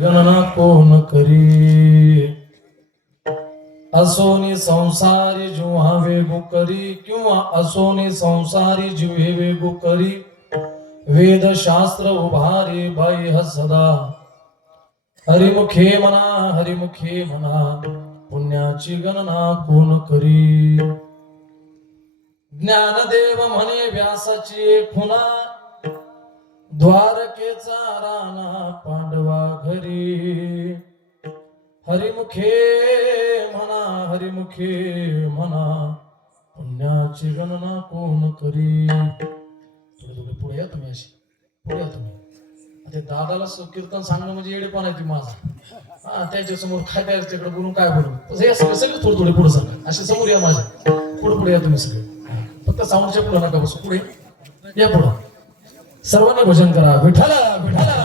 गणना कोण करी. असोनी संसारी जेव्हा वेगू करी किंवा असोनी संसारी जिवे वेगू करी. वेद शास्त्र उभारी बाई हसदा. हरिमुखे म्हणा पुण्याची गणना कोण करी. ज्ञानदेव म्हणे व्यासाची एक खुना. द्वारकेचा राणा पांडवा घरी. हरिमुखे म्हणा पुण्याची गणना कोण करी. थोडे पुढे या तुम्ही, अशी पुढे या तुम्ही. आता दादाला कीर्तन सांगणं म्हणजे येडेपण आहे ती माझा. त्याच्या समोर काय त्याच्याकडे बोलून काय बोलू. सगळे थोडे पुढे सांगा. असे समोर या माझ्या. पुढे या तुम्ही सगळे. फक्त साऊंडच्या पुढे नका बसू. पुढे या. पुढं सर्वांनी भजन करा. विठ्ठला विठ्ठला.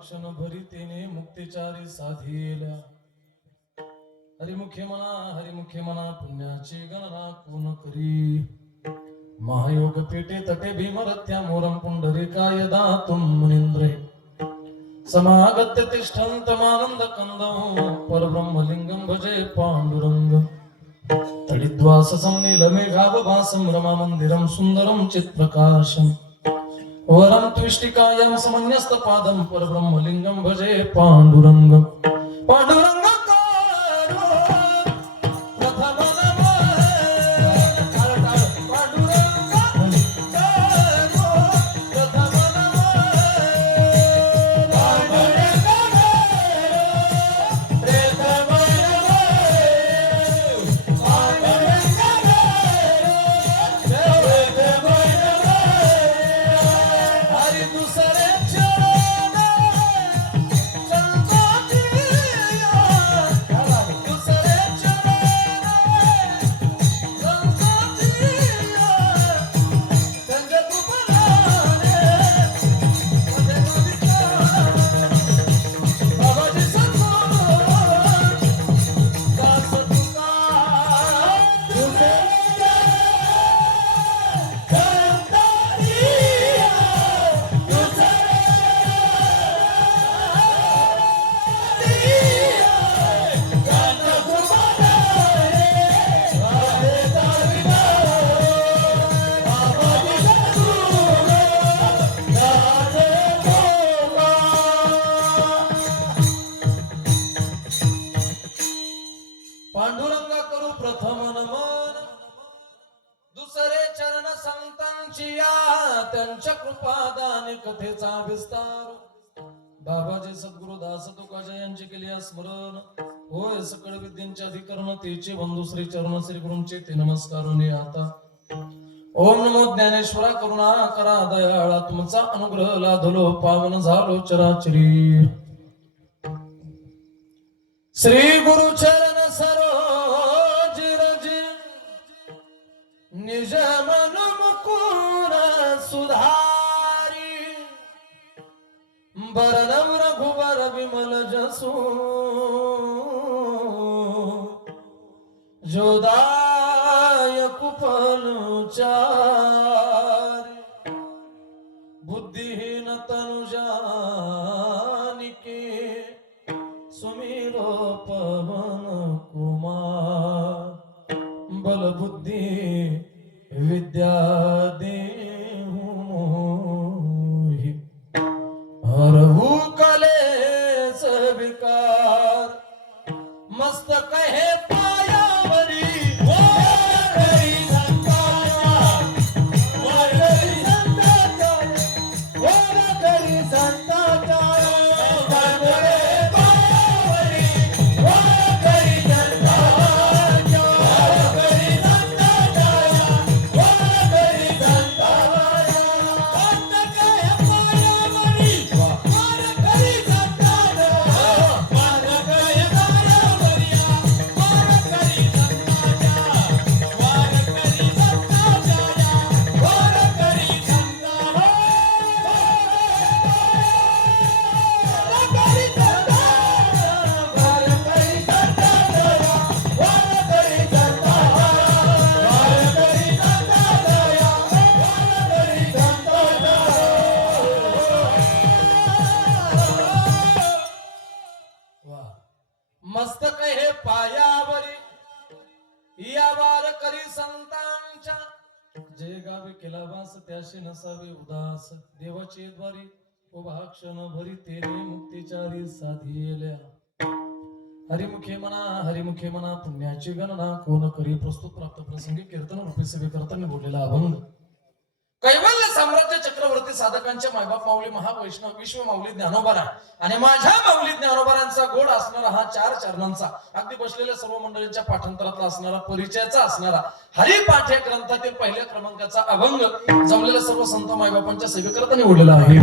क्षण भरितेने मुक्तिचारी साधीला. हरिमुखे म्हणा पुण्याची गणना कोण करी. महायोग पेटे तटे भीमरथ्या मोरम पुंडरीकाय दातुम मुनींद्रे. समागत्य तिष्ठन्तमानंद कंदं परब्रह्मलिंगं भजे पांडुरंग. तडिद्वाससं नीलमेघावभासं रमा मंदिरं सुंदरं चित्प्रकाशम्. वरं त्विष्टिकायां समन्यस्तपादं परब्रह्मलिंगं भजे पांडुरंगं. पांडुरंग पांडुरंगा करू प्रथम नमन. दुसरे चरण संतांची त्यांच्या कृपादाने कथेचा विस्तार. बाबाजी सद्गुरु दास तुकाजी यांची केली स्मरण. होय सकळ विद्यांचे अधिकरण तेचे बंधू श्री चरण श्री गुरूंचे ते नमस्कारुनी आता. ओम नमो ज्ञानेश्वरा करुणा करा दयाळा. तुमचा अनुग्रह लाधलो पावन झालो चराचरी. श्री गुरु चरण सरोज रज निज मन मुकुर सुधारी. बरनम रघुबर विमल जसु जोदाय कुपनुचार बुद्धिहीन तनु जानिके सुमिरो पवन कुमार बल बुद्धि विद्या देहु मोहि हरहु कलेस विकार मस्तक हे पायावरी वारकरी संताचा वारकरी संताचा वारकरी संताचा मस्तक हे पायावरी वारकरी संताचा वारकरी संताचा वारकरी संताचा मस्तक हे पायावरी वारकरी संताचा वारकरी मस्तक हे पायावरी या वारकरी संतांच्या जे गावी केला वास त्याशी नसावे उदास देवाचे द्वारी उभा क्षण भरी तेरे मुक्तिचारी साधियल्या हरिमुखे म्हणा पुण्याची गणना कोण करी प्रस्तुत प्राप्त प्रसंगी कीर्तन रूपी सेवे करताना बोललेला अभंग कैवल्य साम्राज्य चक्रवर्ती साधकांच्या मायबाप माऊली महावैष्णव विश्व माऊली ज्ञानोबारा आणि माझ्या माऊली ज्ञानोबारांचा गोड असणारा हा 4 चरणांचा अगदी बसलेल्या सर्व मंडळींच्या पाठांतरातला असणारा परिचयाचा असणारा हरिपाठ या ग्रंथातील पहिल्या क्रमांकाचा अभंग जमलेल्या सर्व संत मायबापांच्या सेवेकरता निवडलेला आहे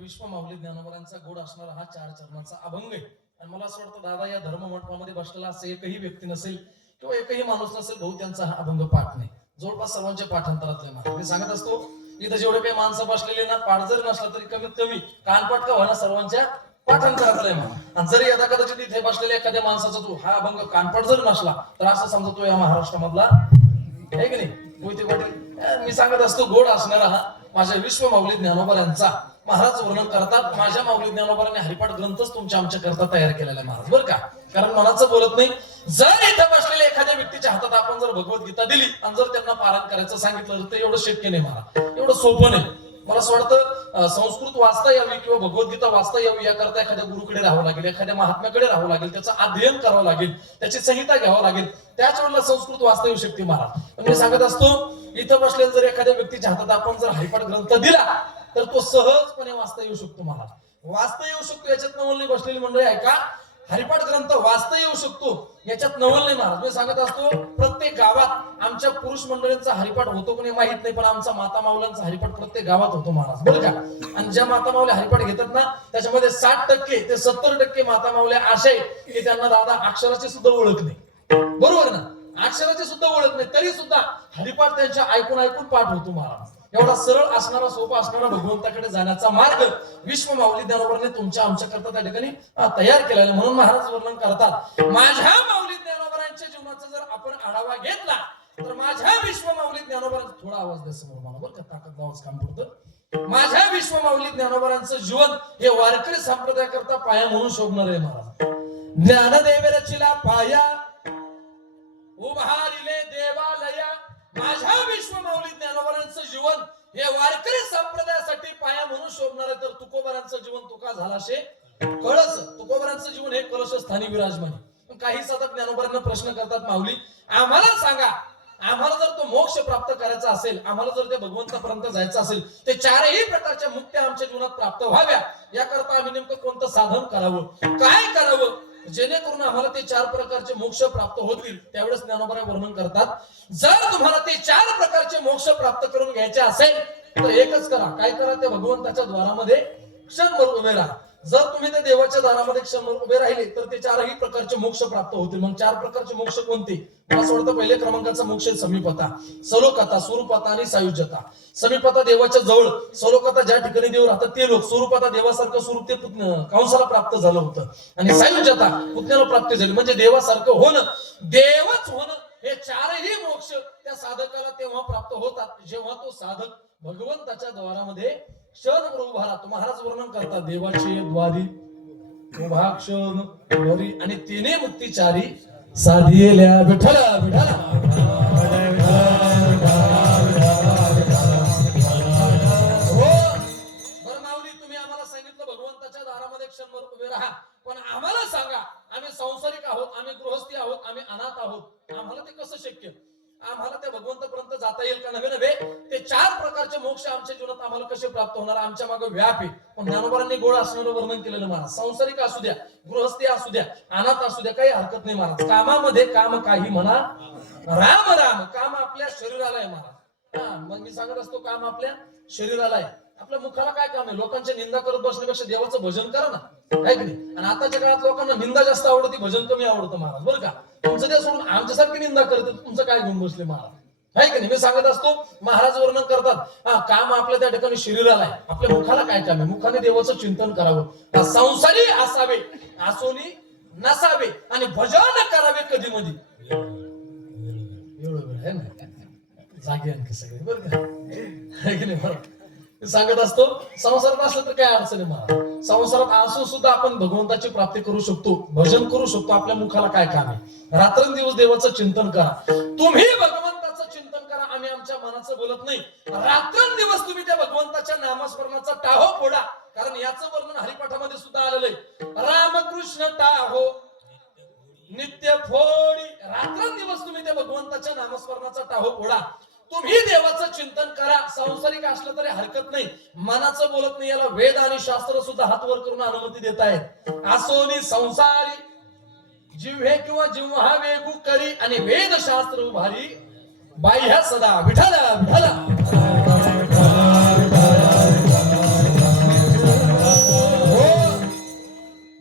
विश्व माऊली ज्ञानोबारांचा गोड असणारा हा 4 चरणांचा अभंग आहे आणि मला असं वाटतं दादा या धर्ममंडपामध्ये बसलेला असं एकही व्यक्ती नसेल किंवा एकही माणूस नसेल भाऊ त्यांचा हा अभंग पाठ नाही जवळपास सर्वांच्या पाठांतरातले महाराज मी सांगत असतो इथं जेवढे काही माणसं बसलेले ना पाठ जरी नसला तरी कमीत कमी कानपाठ का व्हायला सर्वांच्या पाठांतरातले महाराज आणि जरी यदा कदाचित इथे बसलेल्या एखाद्या माणसाचा तू हा अभंग कानपाठ जरी नसला तर असं समजतो या महाराष्ट्रामधला आहे की नाही मोहिते पाटील मी सांगत असतो गोड असणारा हा माझ्या विश्व माऊली ज्ञानोबारांचा महाराज वर्णन करतात माझ्या माऊली ज्ञानोबारांनी हरिपाठ ग्रंथच तुमच्या आमच्या करता तयार केलेला आहे महाराज बरं का कारण मनाचं बोलत नाही जर इथं बसलेल्या एखाद्या व्यक्तीच्या हातात आपण जर भगवद्गीता दिली आणि जर त्यांना पारायण करायचं सांगितलं तर एवढं शक्य नाही महाराज एवढं सोपं नाही मला असं वाटतं संस्कृत वाचता यावी किंवा भगवद्गीता वाचता यावी याकरता एखाद्या गुरुकडे राहावं लागेल, एखाद्या महात्म्याकडे राहावं लागेल, त्याचं अध्ययन करावं लागेल, त्याची संहिता घ्यावं लागेल, त्याच वेळेला संस्कृत वाचता येऊ शकते महाराज. पण मी सांगत असतो इथं बसलेला जर एखाद्या व्यक्तीच्या हातात आपण जर हरिपाठ ग्रंथ दिला तर तो सहजपणे वाचता येऊ शकतो महाराज, वाचता येऊ शकतो. याच्यात नवल बसलेली मंडळी आहे का, हरिपाठ ग्रंथ वाचता येऊ शकतो याच्यात नवल नाही महाराज. मी सांगत असतो प्रत्येक गावात आमच्या पुरुष मंडळींचा हरिपाठ होतो की नाही माहित नाही, पण आमचा माता माऊलांचा हरिपाठ प्रत्येक गावात होतो महाराज, बरं का. आणि ज्या माता माऊल्या हरिपाठ घेतात ना त्याच्यामध्ये 60% ते 70% माता माऊल्या अशा आहेत की त्यांना दादा अक्षराची सुद्धा ओळख नाही, बरोबर ना, अक्षराची सुद्धा ओळख नाही, तरी सुद्धा हरिपाठ त्यांच्या ऐकून ऐकून पाठ होतो महाराज. एवढा सरळ असणारा सोपा असणारा भगवंताकडे जाण्याचा मार्ग विश्व माऊली ज्ञानोबाने तुमच्या आमच्या करता त्या ठिकाणी तयार केलेला. म्हणून महाराज वर्णन करतात, माझ्या माऊली ज्ञानोबांच्या जीवनाचा जर आपण आढावा घेतला तर माझ्या विश्व माऊली ज्ञानोबांचा, थोडा आवाज द्या समोर मला बरं का, ताकद आवाज काम पडतं. माझ्या विश्व माऊली ज्ञानोबांचं जीवन हे वारकरी संप्रदाय करता पाया म्हणून शोभणार आहे महाराज. ज्ञानदेव रचिला पाया उभारिले देवालया, माझ्या विश्व माऊली ज्ञानोबांचं जीवन हे वारकरी संप्रदायासाठी पाया म्हणून शोभणार आहे. तर तुकोबारांचं जीवन तुका झाला शे कळस, तुकोबारांचं जीवन हे कलश स्थानी विराजमानी. काही साधक ज्ञानोबांना प्रश्न करतात, माऊली आम्हाला सांगा, आम्हाला जर तो मोक्ष प्राप्त करायचा असेल, आम्हाला जर त्या भगवंतापर्यंत जायचं असेल, ते चारही प्रकारच्या मुक्त्या आमच्या जीवनात प्राप्त व्हाव्या याकरता आम्ही नेमकं कोणतं साधन करावं, काय करावं जेणेकरून आम्हाला ते 4 प्रकारचे मोक्ष प्राप्त होतील. त्यावेळेस ज्ञानोबा वर्णन करतात, जर तुम्हाला ते 4 प्रकारचे मोक्ष प्राप्त करून घ्यायचे असेल तर एकच करा, काय करा, त्या भगवंताच्या द्वारामध्ये क्षणभर उभे राहा. जर तुम्ही त्या देवाच्या दारामध्ये क्षणभर उभे राहिले तर ते 4ही प्रकारचे मोक्ष प्राप्त होतील. मग 4 प्रकारचे मोक्ष कोणते? मला सोडतं पहिले क्रमांकाचा मोक्ष समीपता, सलोकता, स्वरूपता आणि सायुज्यता. समीपता देवाच्या जवळ, सलोकता ज्या ठिकाणी देव राहतात ते लोक, स्वरूपता देवासारखं स्वरूप ते कंसाला प्राप्त झालं होतं, आणि सायुज्यता पुतण्याला प्राप्त झाली, म्हणजे देवासारखं होणं, देवच होणं. हे 4ही मोक्ष त्या साधकाला तेव्हा प्राप्त होतात जेव्हा तो साधक भगवंताच्या द्वारामध्ये क्षण उभा राहतो. महाराज वर्णन करतात, देवाचे द्वारी उभा क्षण द्वारी आणि तिने मुक्तीचारी साधिलेल्या विठ्ठला विठ्ठला. हो बरं माऊली, तुम्ही आम्हाला सांगितलं भगवंताच्या दारामध्ये क्षणभर उभे राहा, पण आम्हाला सांगा, आम्ही संसारिक आहोत, आम्ही गृहस्थी आहोत, आम्ही अनाथ आहोत, आम्हाला ते कसं शक्य, आम्हाला त्या भगवंतापर्यंत जाता येईल का? नव्हे, ते 4 प्रकारचे मोक्ष आमच्या जीवनात आम्हाला कसे प्राप्त होणार, आमच्या मागे व्याप आहे. पण ज्ञानोबांनी गोड असणारं वर्णन केलेलं महाराज. संसारिक असू द्या, गृहस्थी असू द्या, अनाथ असू द्या, काही हरकत नाही महाराज. कामामध्ये काम काही म्हणा, राम राम, काम आपल्या शरीराला आहे महाराज. मग मी सांगत असतो काम आपल्या शरीराला आहे, आपल्या मुखाला काय काम आहे? लोकांची निंदा करत बसण्यापेक्षा देवाचं भजन करा ना, आहे की नाही? आणि आताच्या काळात लोकांना निंदा जास्त आवडते, भजन कमी आवडतं महाराज, बरं का. तुमचं ते सोडून आमच्यासारखी निंदा करते, तुमचं काय घेऊन बसले महाराज, आहे की नाही? मी सांगत असतो महाराज वर्णन करतात, काम आपल्या त्या ठिकाणी शरीराला आहे, आपल्या मुखाला काय काम आहे? मुखाने देवाचं चिंतन करावं, संसारी असावे, असोनी नसावे, आणि भजन करावे कधी मधी. एवढं वेळ आहे ना, जागे आणखी सगळे, बरं का, आहे की नाही? बरं सांगत असतो, संसारात असलं तर काय अडचण आहे महाराज. संसारात असून सुद्धा आपण भगवंताची प्राप्ती करू शकतो, भजन करू शकतो. आपल्या मुखाला काय काम आहे? रात्रंदिवस देवाचं चिंतन करा, तुम्ही भगवंताचं चिंतन करा. आम्ही आमच्या मनाचं बोलत नाही, रात्रंदिवस तुम्ही त्या भगवंताच्या नामस्मरणाचा टाहो फोडा. कारण याचं वर्णन हरिपाठामध्ये सुद्धा आलेलं आहे, रामकृष्ण टाहो नित्य फोडी. रात्रंदिवस तुम्ही त्या भगवंताच्या नामस्मरणाचा टाहो फोडा, तुम्ही देवाचं चिंतन करा. संसारिक असलं तरी हरकत नाही, मनाचं बोलत नाही, याला वेद आणि शास्त्र सुद्धा हातवर करून अनुमती देत आहेत. असोनी संसारी जिव्हे किंवा जिव्हा वेगू करी, आणि वेद शास्त्र उभारी बाह्य सदा विठ्ठला विठ्ठला.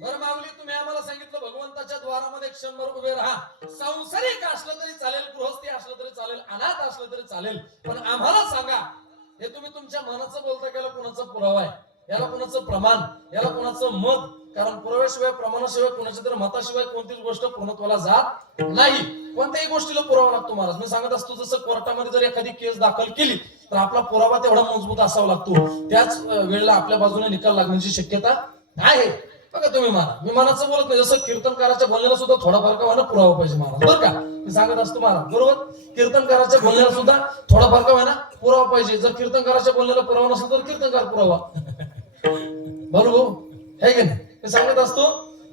बरं माऊली, तुम्ही आम्हाला सांगितलं भगवंताच्या द्वारामध्ये क्षणभर उभे राहा. संसारिक असलं तरी चालेल, गृहस्थी असलं तरी चालेल, अनाथ असलं तरी चालेल, पण आम्हाला सांगा, हे तुम्ही तुमच्या मनाचं बोलता की याला कोणाचा पुरावा आहे, याला कोणाचं प्रमाण, याला कोणाचं मत? कारण पुराव्याशिवाय, प्रमाणाशिवाय, कोणाच्या तरी मताशिवाय कोणतीच गोष्ट पूर्णत्वाला जात नाही. कोणत्याही गोष्टीला पुरावा लागतो महाराज. मी सांगत असतो, जसं कोर्टामध्ये जर एखादी केस दाखल केली तर आपला पुरावा तेवढा मजबूत असावा लागतो, त्याच वेळेला आपल्या बाजूने निकाल लागण्याची शक्यता आहे. बघा तुम्ही मारा, मी मनाचं बोलत नाही. जसं कीर्तनकाराच्या बोलण्याला सुद्धा थोडाफार का होईना पुरावा पाहिजे महाराज, बरं का? मी सांगत असतो महाराज, बरोबर? कीर्तनकाराच्या बोलण्याला सुद्धा थोडाफार का होईना पुरावा पाहिजे. जर कीर्तनकाराच्या बोलण्याला पुरावा नसेल तर कीर्तनकार पुरावा, बरोबर आहे की नाही? मी सांगत असतो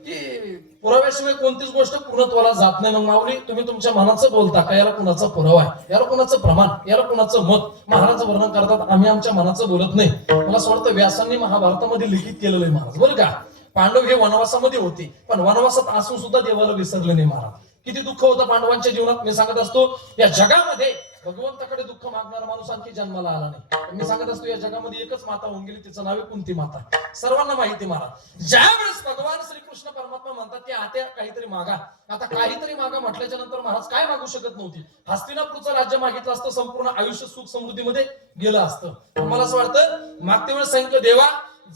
की पुराव्याशिवाय कोणतीच गोष्ट पूर्णत्वाला जात नाही. मग माऊली, तुम्ही तुमच्या मनाचं बोलता का? याला कुणाचा पुरावा आहे, याला कुणाचं प्रमाण, याला कुणाचं मत? महाराज वर्णन करतात, आम्ही आमच्या मनाचं बोलत नाही. मला असं वाटतं व्यासांनी महाभारतामध्ये लिखित केलेलं आहे महाराज, बरं का? पांडव हे वनवासामध्ये होते, पण वनवासात असून सुद्धा देवाला विसरले नाही महाराज. किती दुःख होतं पांडवांच्या जीवनात. मी सांगत असतो या जगामध्ये भगवंताकडे दुःख मागणारा माणूस आणखी जन्माला आला नाही. मी सांगत असतो या जगामध्ये एकच माता होऊन गेली, तिचं नाव आहे कुंती माता. सर्वांना माहिती महाराज. ज्यावेळेस भगवान श्रीकृष्ण परमात्मा म्हणतात की आता काहीतरी मागा, आता काहीतरी मागा म्हटल्याच्या नंतर महाराज काय मागू शकत नव्हती. हस्तिनापूरचं राज्य मागितलं असतं, संपूर्ण आयुष्य सुख समृद्धीमध्ये गेलं असतं. मला असं वाटतं मागच्या वेळेस सांगितलं, देवा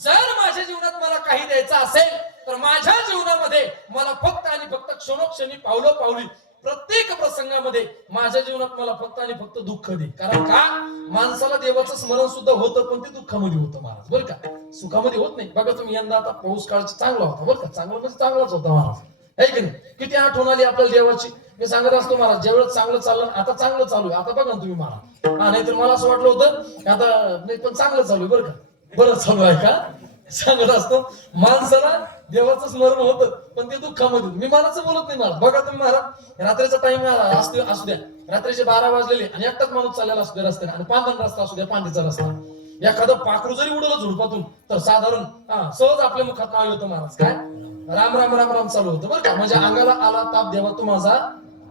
जर माझ्या जीवनात मला काही द्यायचं असेल तर माझ्या जीवनामध्ये मला फक्त आणि फक्त क्षणोक्षणी पावली प्रत्येक प्रसंगामध्ये माझ्या जीवनात मला फक्त आणि फक्त दुःख दे. कारण का? माणसाला देवाचं स्मरण सुद्धा होतं, पण ते दुःखामध्ये होतं महाराज, बरं का? सुखामध्ये होत नाही. बघा तुम्ही यंदा आता पाऊस काळचा चांगला होता, बरं का? चांगला म्हणजे चांगलाच होता महाराज, आहे की नाही? किती आठवण आली आपल्याला देवाची. मी सांगत असतो महाराज, ज्यावेळेस चांगलं चाललं, आता चांगलं चालू आहे. आता बघा ना तुम्ही महाराज, नाहीतर मला असं वाटलं होतं आता नाही, पण चांगलं चालू आहे, बरं का? बरं चालू आहे का? सांगत असतो माणसाला देवाचं स्मरण होतं, पण ते दुःखामध्ये. मी मनाचं बोलत नाही महाराज. बघा तुम्ही महाराज, रात्रीचा टाइम असू द्या, रात्रीचे 12 वाजलेले आणि एकटाच माणूस चाललेला असू द्या रस्त्याने, आणि पांढरा रस्ता असू द्या, पांढरीचा रस्ता, एखादं पाखरू जरी उडवलं झुडपातून तर साधारण सहज आपल्या मुखात नाव येतं महाराज, काय राम राम राम राम चालू होतं, बरं का? म्हणजे अंगाला आला ताप, देवा तू माझा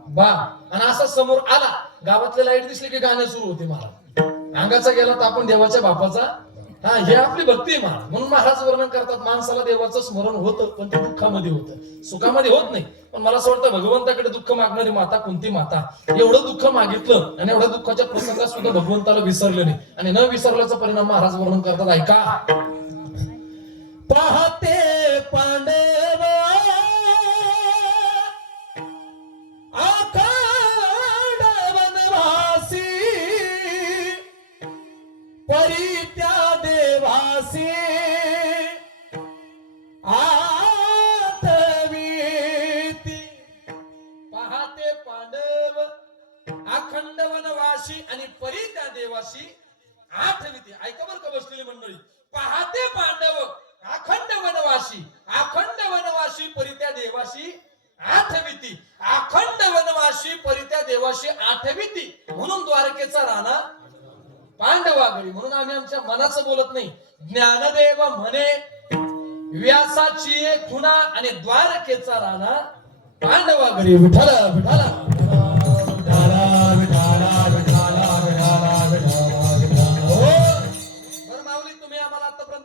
बा. आणि असा समोर आला, गावातले लाईट दिसली की गाणे सुरू होते महाराज. अंगाचा गेला तर आपण देवाच्या बापाचा, हे आपली भक्ती आहे महाराज. म्हणून महाराज वर्णन करतात, माणसाला देवाचं स्मरण होतं, पण ते दुःखामध्ये होतं, सुखामध्ये होत नाही. पण मला असं वाटतं भगवंताकडे दुःख मागणारी माता कुंती माता, एवढं दुःख मागितलं आणि एवढ्या दुःखाच्या प्रसंगात सुद्धा भगवंताला विसरले नाही. आणि न विसरल्याचा परिणाम महाराज वर्णन करतात, ऐका. पाहते पांडव आखाड वनवासी, परित्या देवासी आठवीती. पाहते पांडव अखंड वनवासी आणि परित्या देवासी आठवीती. ऐका बरं का बसलेली मंडळी, पाहते पांडव अखंड वनवासी परित्या देवासी आठवीती. अखंड वनवासी परित्या देवासी आठवीती. म्हणून द्वारकेचा राणा पांडवाघरी. म्हणून आम्ही आमच्या मनाचं बोलत नाही. ज्ञानदेव म्हणे व्यासाची खुणा आणि द्वारकेचा राणा पांडवाघरी. विठ्ठल विठ्ठल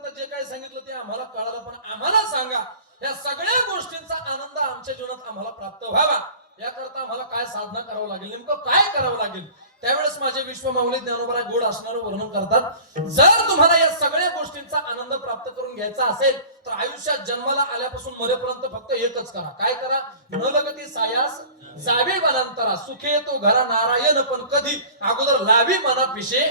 जे काही सांगितलं ते आम्हाला कळालं, पण आम्हाला सांगा या सगळ्या गोष्टींचा आनंद आमच्या जीवनात आम्हाला प्राप्त व्हावा याकरता आम्हाला काय साधना करावं लागेल, नेमकं काय करावं लागेल? त्यावेळेस माझे विश्वमाऊली ज्ञानोबा गोड असणारं वर्णन करतात, जर तुम्हाला या सगळ्या गोष्टींचा आनंद प्राप्त करून घ्यायचा असेल तर आयुष्यात जन्माला आल्यापासून मरेपर्यंत फक्त एकच करा. काय करा? न लगती सायास जावे वनांतरा, सुखे तो घरा नारायण, पण कधी अगोदर लावी मना पिशे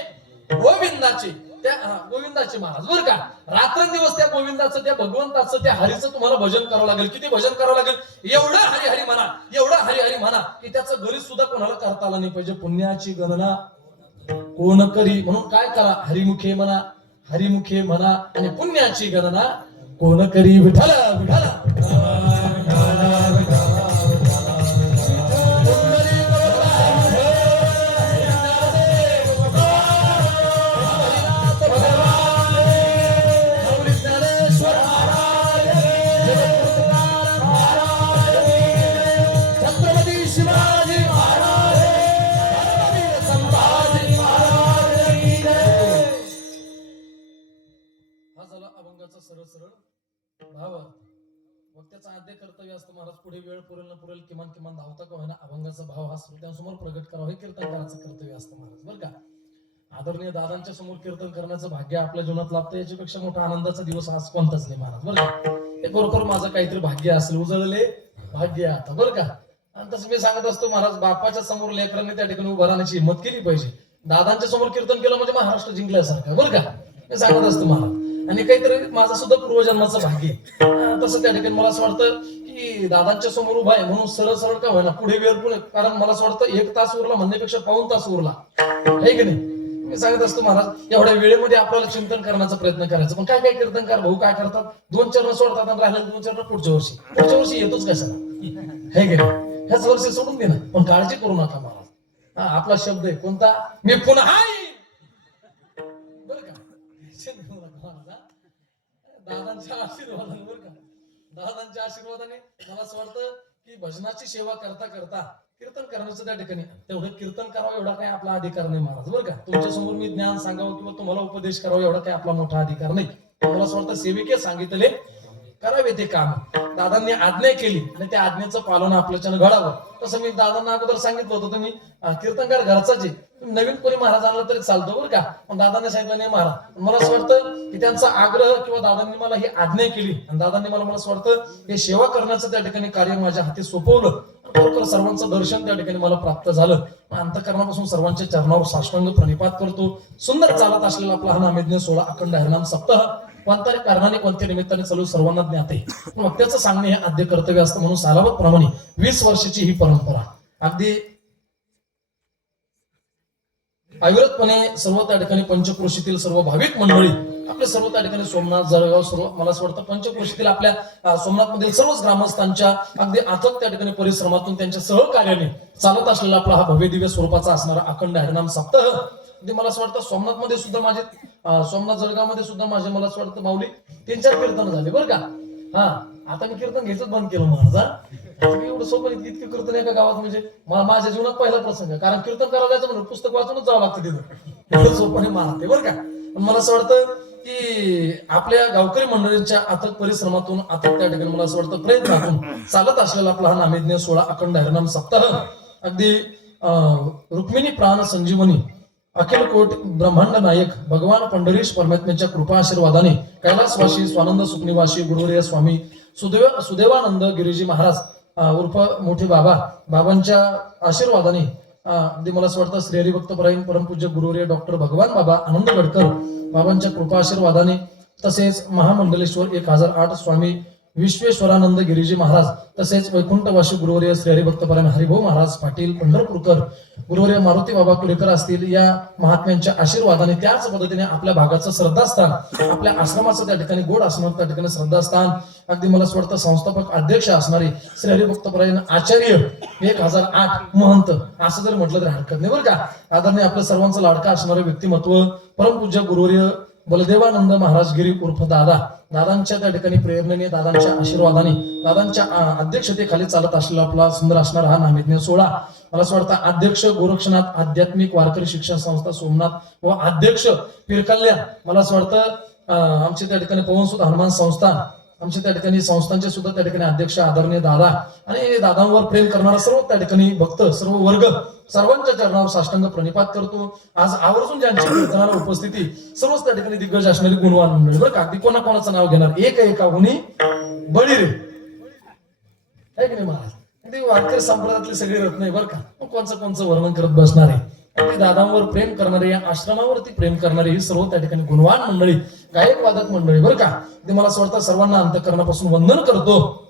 गोविंदाचे. त्या गोविंदाचे महाराज, बरं का? रात्रंदिवस त्या गोविंदाचं, त्या भगवंताचं, त्या हरीचं तुम्हाला भजन करावं लागेल. किती भजन करावं लागेल? एवढं हरी हरी म्हणा, एवढं हरी हरी म्हणा की त्याचं गरीब सुद्धा कोणाला करता आलं नाही पाहिजे. पुण्याची गणना कोण करी, म्हणून काय करा? हरिमुखे म्हणा, हरिमुखे म्हणा आणि पुण्याची गणना कोण करी. विठ्ठल विठ्ठल सरळ सरळ भाव. वक्त्याचा आद्य कर्तव्य असतं महाराज, पुढे वेळ पुरेल न पुरेल किमान किमान धावता का होईना अभंगाचा भाव हा श्रोत्यांसमोर प्रगट करावा, हे कीर्तनकाराचं कर्तव्य असतं महाराज, बरं का? आदरणीय दादांच्या समोर कीर्तन करण्याचं भाग्य आपल्या जीवनात लाभतं, याच्यापेक्षा मोठा आनंदाचा दिवस आज कोणताच नाही महाराज, बरं का? हे खरोखर माझं काहीतरी भाग्य असेल, उजळले भाग्य आता, बरं का? आणि तसं मी सांगत असतो महाराज, बापाच्या समोर लेकरांनी त्या ठिकाणी उभं राहण्याची हिंमत केली पाहिजे. दादांच्या समोर कीर्तन केलं म्हणजे महाराष्ट्र जिंकल्यासारखं, बरं का? मी सांगत असतो महाराज. आणि काहीतरी माझा सुद्धा पूर्वजन्माचं भाग्य. तसं त्या ठिकाणी मला असं वाटतं की दादांच्या समोर उभा आहे म्हणून सरळ सरळ का होईना पुढे वेळ कारण मला असं वाटतं 1 तास उरला म्हणण्यापेक्षा 1.25 तास उरला आहे की नाही. मी सांगत असतो महाराज एवढ्या वेळेमध्ये आपल्याला चिंतन करण्याचा प्रयत्न करायचा. पण काय काय कीर्तनकार भाऊ काय करतात 2 चरण सोडतात आणि राहिले 2 चरण पुढच्या वर्षी येतोच कशाला हे की नाही. ह्याच वर्षी सोडून दे ना. पण काळजी करू नका महाराज. आपला शब्द आहे कोणता मी पुन्हा बरं का दादांच्या आशीर्वादाने बरं का दादांच्या आशीर्वादाने मला असं वाटतं की भजनाची सेवा करता करता कीर्तन करण्याचं त्या ठिकाणी तेवढं कीर्तन करावं एवढा काही आपला अधिकार नाही महाराज बरं का. तुमच्या समोर मी ज्ञान सांगावं किंवा तुम्हाला उपदेश करावा एवढा काही आपला मोठा अधिकार नाही. मला असं वाटतं सेविके सांगितले करावे ते काम. दादांनी आज्ञा केली आणि त्या आज्ञेचं पालन आपल्याच्यानं घडावं. तसं मी दादांना अगोदर सांगितलं होतं तुम्ही कीर्तनकार घरचाच आहे नवीन कोणी महाराज आणला तरी चालतो बरं का. पण दादांनी सांगितलं नाही महाराज. मला असं वाटतं की त्यांचा आग्रह किंवा दादांनी मला ही आज्ञा केली आणि दादांनी मला असं वाटतं हे सेवा करण्याचं त्या ठिकाणी कार्य माझ्या हाती सोपवलं. खरोखर सर्वांचं दर्शन त्या ठिकाणी मला प्राप्त झालं. अंतःकरणापासून सर्वांच्या चरणावर साष्टांग प्रणिपात करतो. सुंदर चालत असलेला आपला हा नामयज्ञ सोहळा अखंड हरिनाम सप्ताह कोणत्या कारणाने कोणत्या निमित्ताने चालू सर्वांना ज्ञात आहे. मग त्याचं सांगणे हे आद्य कर्तव्य असतं म्हणून सालावत प्रमाणे 20 वर्षाची ही परंपरा अगदी अविरतपणे सर्व त्या ठिकाणी पंचक्रोशीतील सर्व भाविक मंडळी आपले सर्व त्या ठिकाणी सोमनाथ जळगाव सर्व मला असं वाटतं पंचक्रोशीतील आपल्या सोमनाथ मधील सर्वच ग्रामस्थांच्या अगदी अथक त्या ठिकाणी परिश्रमातून त्यांच्या सहकार्याने चालत असलेला आपला हा भव्य दिव्य स्वरूपाचा असणारा अखंड हरिनाम सप्ताह. मला असं वाटतं सोमनाथ मध्ये सुद्धा माझे सोमनाथ जळगाव मध्ये सुद्धा माझे मला असं वाटतं माऊली 3-4 कीर्तन झाले बरं का. हा आता मी कीर्तन घ्यायच बंद केलं महाराज. एवढं सोपं इतके कीर्तन एका गावात म्हणजे माझ्या जीवनात पहिला प्रसंग आहे. कारण कीर्तन करायला जायचं म्हणून पुस्तक वाचूनच जावं लागतं तिथं एवढं सोपं मारते बरं का. पण मला असं वाटतं की आपल्या गावकरी मंडळींच्या अथक परिश्रमातून अथक त्या ठिकाणी मला असं वाटतं प्रयत्नातून चालत असलेला आपला हा नामयज्ञ सोहळा अखंड हरिनाम सप्ताह अगदी रुक्मिणी प्राण संजीवनी अखिल कोट ब्रह्मांड नायक भगवान पंढरीश परमात्म्याच्या कृपा आशीर्वादाने कैलासवासी स्वानंद सुखनिवासी गुरुवर्य स्वामी सुदेवानंद गिरीजी महाराज उर्फ मोठे बाबांच्या आशीर्वादाने अगदी मला असं वाटतं श्री हरिभक्त परायण परमपूज्य गुरुवर्य डॉक्टर भगवान बाबा आनंद गडकर बाबांच्या कृपा आशीर्वादाने तसेच महामंडलेश्वर 1008 स्वामी विश्वेश्वरानंद गिरीजी महाराज तसेच वैकुंठवासी गुरुवर्य श्री हरिभक्त परायण हरिभाऊ महाराज पाटील पंढरपूरकर गुरुवर्य मारुती बाबा कुरेकर असतील या महात्म्यांच्या आशीर्वादाने त्याच पद्धतीने आपल्या भागाचं श्रद्धास्थान आपल्या आश्रमाचं त्या ठिकाणी गोड आश्रमात त्या ठिकाणी श्रद्धास्थान अगदी मला असं वाटतं संस्थापक अध्यक्ष असणारे श्री हरिभक्त परायण आचार्य 1008 महंत असं जर म्हटलं तरी हरकत नाही बरं का. आदरणीय आपल्या सर्वांचं लाडका असणारं व्यक्तिमत्व परमपूज्य गुरुवर्य बलदेवानंद महाराज गिरी उर्फ दादांच्या त्या ठिकाणी प्रेरणेने दादांच्या आशीर्वादाने दादांच्या अध्यक्षतेखाली चालत असलेला आपला सुंदर असणारा हा नामयज्ञ सोहळा मला असं वाटतं अध्यक्ष गोरक्षनाथ आध्यात्मिक वारकरी शिक्षण संस्था सोमनाथ व अध्यक्ष पीरकल्याण मला असं वाटतं आमचे त्या ठिकाणी पवनसुत हनुमान संस्थान आमच्या त्या ठिकाणी संस्थांचे सुद्धा त्या ठिकाणी अध्यक्ष आदरणीय दादा आणि दादांवर प्रेम करणारा सर्व त्या ठिकाणी भक्त सर्व वर्ग सर्वांच्या चरणावर साष्टांग प्रणिपात करतो. आज आवर्जून ज्यांची कीर्तनाला उपस्थिती सर्वच त्या ठिकाणी दिग्गज असणारी गुणवान मंडळी बरं का. अगदी कोणाकोणाचं नाव घेणार एका हुनी बळी रे आहे की नाही महाराज. अगदी वारकरी संप्रदायातले सगळे रत्न आहे बरं का. कोणचं वर्णन करत बसणार आहे. अगदी दादांवर प्रेम करणारे या आश्रमावरती प्रेम करणारे ही सर्व त्या ठिकाणी गुणवान मंडळी गायक वादक मंडळी बरं का. ते मला असं वाटतं सर्वांना अंतःकरणापासून वंदन करतो.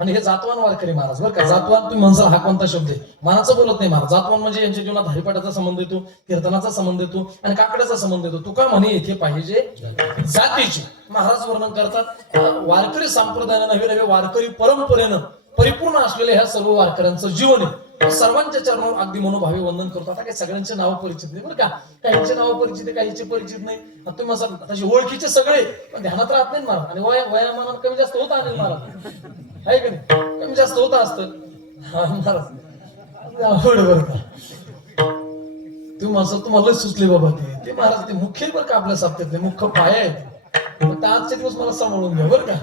आणि हे जातवान वारकरी महाराज बरं का. जातवान तुम्ही म्हणसाल हा कोणता शब्द आहे मानाचं बोलत नाही महाराज. जातवान म्हणजे यांच्या जीवनात हरिपाठाचा संबंध येतो कीर्तनाचा संबंध येतो आणि काकड्याचा संबंध येतो. तुका म्हणे येथे पाहिजे जातीचे महाराज वर्णन करतात. वारकरी संप्रदायानं नवे वारकरी परंपरेनं परिपूर्ण असलेल्या ह्या सर्व वारकऱ्यांचं जीवन आहे. सर्वांच्या चरणावर अगदी मनोभावे वंदन करतो. आता काही सगळ्यांचे नाव परिचित नाही बरं का. काहींचे नाव परिचित आहे काहींचे परिचित नाही. तुम्ही म्हणसाल तसे ओळखीचे सगळे पण ध्यानात राहत नाही महाराज. आणि वयामानानं कमी जास्त होता अनिल महाराज आहे का नाही कमी जास्त होत असतं महाराज आवड बरं का. तुम्ही म्हणसाल तुम्हाला सुचले बाबा ते महाराज ते मुख्य बरं का आपल्या सप्त्यातले मुख्य पाय आहेत. फक्त आजचे दिवस मला सांभाळून घ्या बरं का.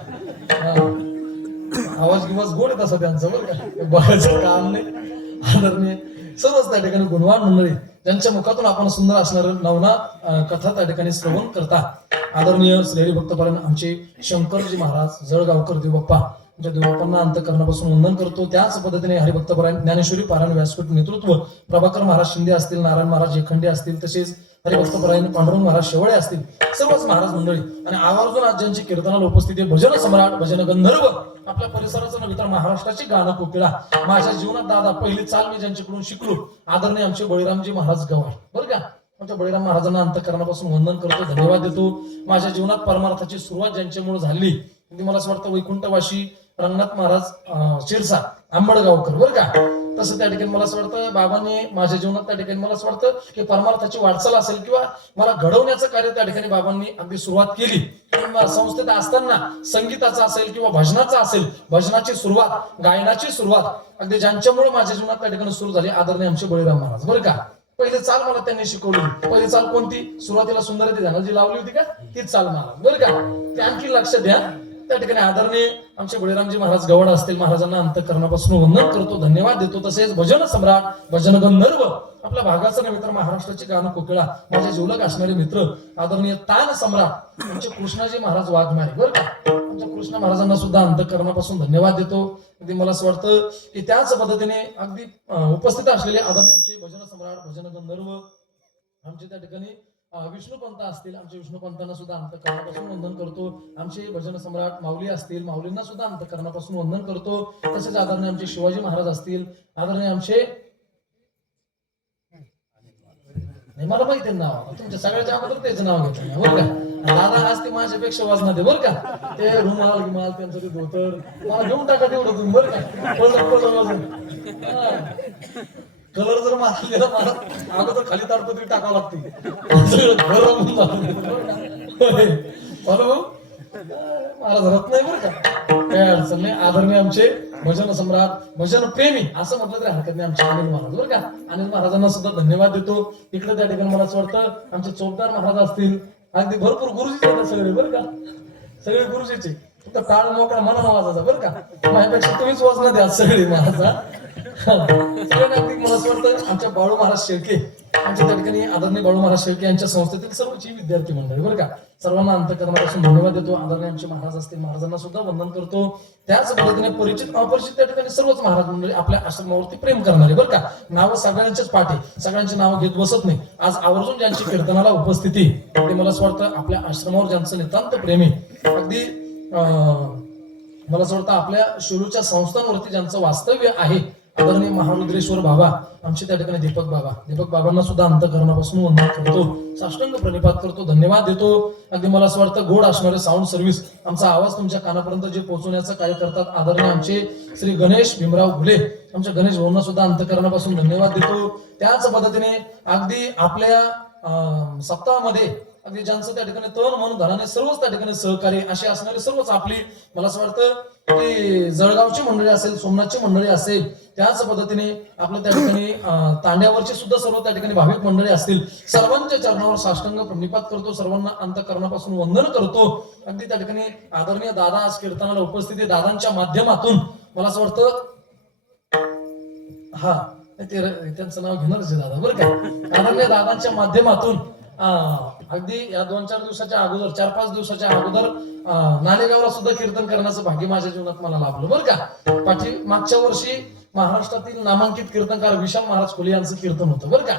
आवाज गिवाज गोड आहे तसा त्यांचा बरं का. बघायचं काम नाही. आदरणीय सर्वच त्या ठिकाणी गुणवान मंडळी ज्यांच्या मुखातून आपण सुंदर असणार नवना कथा त्या ठिकाणी श्रवण करता. आदरणीय श्री हरिभक्त परायण आमचे शंकरजी महाराज जळगावकर देवबाप्पा देवबाप्पांना अंतःकरणापासून वंदन करतो. त्याच पद्धतीने हरिभक्त परायण ज्ञानेश्वरी पारायण व्यासपीठ नेतृत्व प्रभाकर महाराज शिंदे असतील नारायण महाराज एखंडे असतील तसेच हरिभक्तपरायण पांडुरंग महाराज शेवळे असतील, सर्वच महाराज मंडळी आणि आवर्जून आज ज्यांची कीर्तनाला उपस्थिती, भजन सम्राट, भजन गंधर्व, आपल्या परिसराचं नव्हे तर महाराष्ट्राची गाणं कोकिळा, माझ्या जीवनात दादा पहिली चाल मी ज्यांच्याकडून शिकलो, आदरणीय आमचे बळीरामजी महाराज गवार, बरं का. आमच्या बळीराम महाराजांना अंतःकरणापासून वंदन करतो, धन्यवाद देतो. माझ्या जीवनात परमार्थाची सुरुवात ज्यांच्यामुळे झाली, ती मला असं वाटतं वैकुंठवासी रंगनाथ महाराज शिरसा आंबडगावकर, बरं का. तसं त्या ठिकाणी मला असं वाटतं बाबांनी माझ्या जीवनात त्या ठिकाणी मला असं वाटतं की परमार्थाची वाटचाल असेल किंवा मला घडवण्याचं कार्य त्या ठिकाणी बाबांनी अगदी सुरुवात केली. संस्थेत असताना संगीताचा असेल किंवा भजनाचा असेल, भजनाची सुरुवात, गायनाची सुरुवात अगदी ज्यांच्यामुळे माझ्या जीवनात त्या ठिकाणी सुरू झाली, आदरणीय आमचे बळीराम महाराज, बरं का. पहिली चाल मला त्यांनी शिकवली. पहिली चाल कोणती? सुरुवातीला सुंदर ध्यानाला जी लावली होती का, तीच चाल महाराज, बरं का. ते आणखी लक्ष द्या. त्या ठिकाणी आदरणीय आमचे बळीरामजी महाराज गवड असतील, महाराजांना अंतःकरणापासून वंदन करतो, धन्यवाद देतो. तसेच भजन सम्राट, भजन गंधर्व, आपल्या भागाचं नव्हे तर महाराष्ट्राची गाणं कोकिळा, माझे जीवलग असणारे मित्र, आदरणीय तान सम्राट आमचे कृष्णाजी महाराज वाघमारे, बरं का. आमच्या कृष्ण महाराजांना सुद्धा अंतःकरणापासून धन्यवाद देतो. अगदी मला असं वाटतं की त्याच पद्धतीने अगदी उपस्थित असलेले आदरणीय आमचे भजन सम्राट, भजन गंधर्व, आमचे त्या ठिकाणी विष्णुपंत असतील, आमच्या विष्णुपंतांना सुद्धा अंतःकरणापासून वंदन करतो. आमचे भजन सम्राट माऊली असतील, माऊलींना सुद्धा अंतःकरणापासून वंदन करतो. तसेच आदरणीय आमचे शिवाजी महाराज असतील, आदरणीय आमचे, मला माहिती आहे नाव, तुमच्या सगळ्याच्या अगोदर त्याचं नाव घेतलं, बरं का. दादा आज ते माझ्यापेक्षा वजनात, बरं का. ते रुमाल गिमाल त्यांचं ते धोतर मला घेऊन टाका तेवढं तुम्ही, बरं का. वजन कलर जर मारलेला मला अगोदर खाली ताडपत्री टाकावं लागते, महाराज रत्न आहे, बरं का. काय अडचण नाही. आदरणीय आमचे भजन सम्राट, भजन प्रेमी असं म्हटलं तरी हरकत नाही, आमचे अनिल महाराज, बरं का. अनिल महाराजांना सुद्धा धन्यवाद देतो. इकडे त्या ठिकाणी मला असं वाटतं आमचे चोपदार महाराज असतील, अगदी भरपूर गुरुजीचे आहेत सगळे, बरं का. सगळे गुरुजीचे, फक्त काळ मोकळा मनाला वाजायचा, बरं का. माझ्यापेक्षा तुम्हीच वजन द्या सगळे महाराज. अगदी मला असं वाटतं आमच्या बाळू महाराज शेळके, आमच्या त्या ठिकाणी आदरणीय बाळू महाराज शेळके यांच्या संस्थेतील सर्वची विद्यार्थी मंडळी, बरं का. सर्वांना अंतःकरणापासून धन्यवाद देतो. आदरणीय आमचे महाराज असतील, महाराजांना सुद्धा वंदन करतो. त्याच पद्धतीने परिचित अपरिचित त्या ठिकाणी सर्वच महाराज मंडळी आपल्या आश्रमावरती प्रेम करणारे, बरं का. नावं सगळ्यांचेच पाठ आहे, सगळ्यांची नावं घेत बसत नाही. आज आवर्जून ज्यांची कीर्तनाला उपस्थिती, ते मला असं वाटतं आपल्या आश्रमावर ज्यांचं नितांत प्रेम आहे, अगदी मला असं वाटतं आपल्या शेलूच्या संस्थांवरती ज्यांचं वास्तव्य आहे, आदरणीय महारुद्रेश्वर बाबा, आमचे त्या ठिकाणी दीपक बाबांना सुद्धा अंतःकरणापासून वंदन करतो, साष्टांग प्रणिपात करतो, धन्यवाद देतो. अगदी मला असं वाटतं गोड असणारे साऊंड सर्व्हिस, आमचा आवाज तुमच्या कानापर्यंत जे पोहोचवण्याचं कार्य करतात, आदरणीय आमचे श्री गणेश भीमराव घुले, आमच्या गणेश भाऊंना सुद्धा अंतःकरणापासून धन्यवाद देतो. त्याच पद्धतीने अगदी आपल्या सप्ताहामध्ये अगदी ज्यांचं त्या ठिकाणी तन मन धनाने सर्वच त्या ठिकाणी सहकार्य असे असणारे सर्वच आपली, मला असं वाटतं की जळगावची मंडळी असेल, सोमनाथची मंडळी असेल, त्याच पद्धतीने आपल्या त्या ठिकाणी तांड्यावरचे सुद्धा सर्व त्या ठिकाणी भाविक मंडळी असतील, सर्वांच्या चरणावर साष्टांग प्रणिपात करतो, सर्वांना अंतःकरणापासून वंदन करतो. अगदी त्या ठिकाणी आदरणीय दादा आज कीर्तनाला उपस्थिती, दादांच्या माध्यमातून मला असं वाटतं, हा ते त्यांचं नाव घेणारच आहे दादा, बरं का. आदरणीय दादांच्या माध्यमातून अगदी या 2-4 दिवसाच्या अगोदर, 4-5 दिवसाच्या अगोदर नालेगावला सुद्धा कीर्तन करण्याचं भाग्य माझ्या जीवनात मला लाभलं, बरं का. मागच्या वर्षी महाराष्ट्रातील नामांकित कीर्तनकार विशाल महाराज खोले यांचं कीर्तन होतं, बरं का.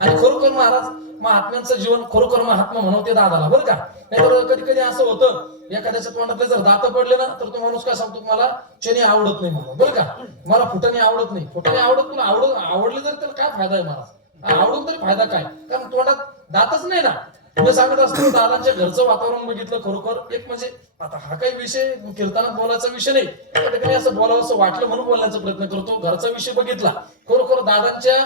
आणि खरोखर महाराज महात्म्यांचं जीवन खरोखर महात्मा म्हणवते दादाला, बरं का. नाहीतर कधी कधी असं होतं, एखाद्याच्या तोंडातले जर दात पडले ना, तर तो माणूस काय सांगतो, मला चेनी आवडत नाही मला, बरं का. मला फुटाणे आवडत नाही. फुटाणे आवडत, तुला आवडले तर त्याला काय फायदा आहे महाराज, आवडून तरी फायदा काय, कारण तोंडात दातच नाही ना. मी सांगत असतो दादांच्या घरचं वातावरण बघितलं, खरोखर एक म्हणजे आता हा काही विषय कीर्तनात बोलायचा विषय नाही, त्या ठिकाणी असं बोलावं असं वाटलं म्हणून बोलण्याचा प्रयत्न करतो. घरचा विषय बघितला, खरोखर दादांच्या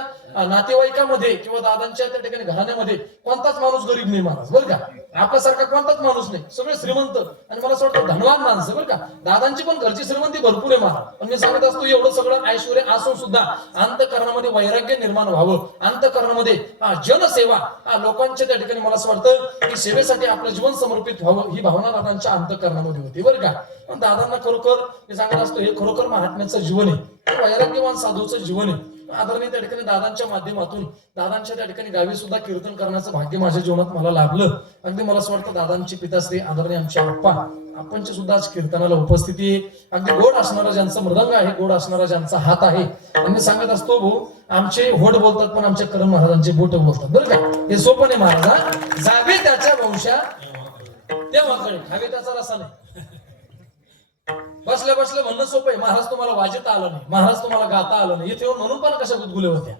नातेवाईकामध्ये किंवा दादांच्या त्या ठिकाणी घराण्यामध्ये कोणताच माणूस गरीब नाही महाराज, बरं का. आपल्यासारखा कोणताच माणूस नाही, सगळे श्रीमंत आणि मला असं वाटतं धनवान माणसं, बरं का. दादांची पण घरची श्रीमंती भरपूर आहे महाराज. पण मी सांगत असतो एवढं सगळं ऐश्वर्य असून सुद्धा अंतःकरणामध्ये वैराग्य निर्माण व्हावं, अंतःकरणामध्ये जनसेवा, लोकांच्या त्या ठिकाणी मला असं वाटतं की सेवेसाठी आपलं जीवन समर्पित व्हावं, ही भावना दादांच्या अंतःकरणामध्ये होती, बरं का. पण दादांना खरोखर मी सांगत असतो हे खरोखर महात्म्याचं जीवन आहे, वैराग्यवान साधूचं जीवन आहे. आदरणीय त्या ठिकाणी दादांच्या माध्यमातून दादांच्या त्या ठिकाणी गावी सुद्धा कीर्तन करण्याचं भाग्य माझ्या जीवनात मला लाभलं. अगदी मला असं वाटतं दादांचे पिताश्री आदरणीय आमचे आप्पा आपणची सुद्धा आज कीर्तनाला उपस्थिती आहे. अगदी गोड असणारा ज्यांचा मृदंग आहे, गोड असणारा ज्यांचा हात आहे. आणि मी सांगत असतो भाऊ, आमचे होड बोलतात पण आमच्या करम महाराजांचे बोट बोलतात बरं का. हे सोपं नाही महाराजा. जावे त्याच्या वंशा तेव्हा कळे, खावे त्याचा रसा नाही. बसले बसले म्हणणं सोपं आहे. महाराज तुम्हाला वाजता आलं नाही, महाराज तुम्हाला गाता आलं नाही, इथे येऊन म्हणून पण कशा गुदगुले होत्या.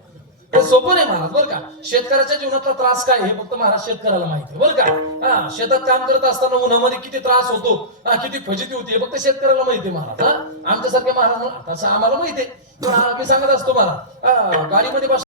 हे सोपं नाही महाराज बरं का. शेतकऱ्याच्या जीवनातला त्रास काय हे फक्त महाराज शेतकऱ्याला माहिती बरं का. हा, शेतात काम करत असताना उन्हामध्ये किती त्रास होतो, किती फजिती होती हे फक्त शेतकऱ्याला माहिती महाराज. आमच्यासारखे महाराज तसं आम्हाला माहिती आहे. मी सांगत असतो महाराज, गाडीमध्ये बसला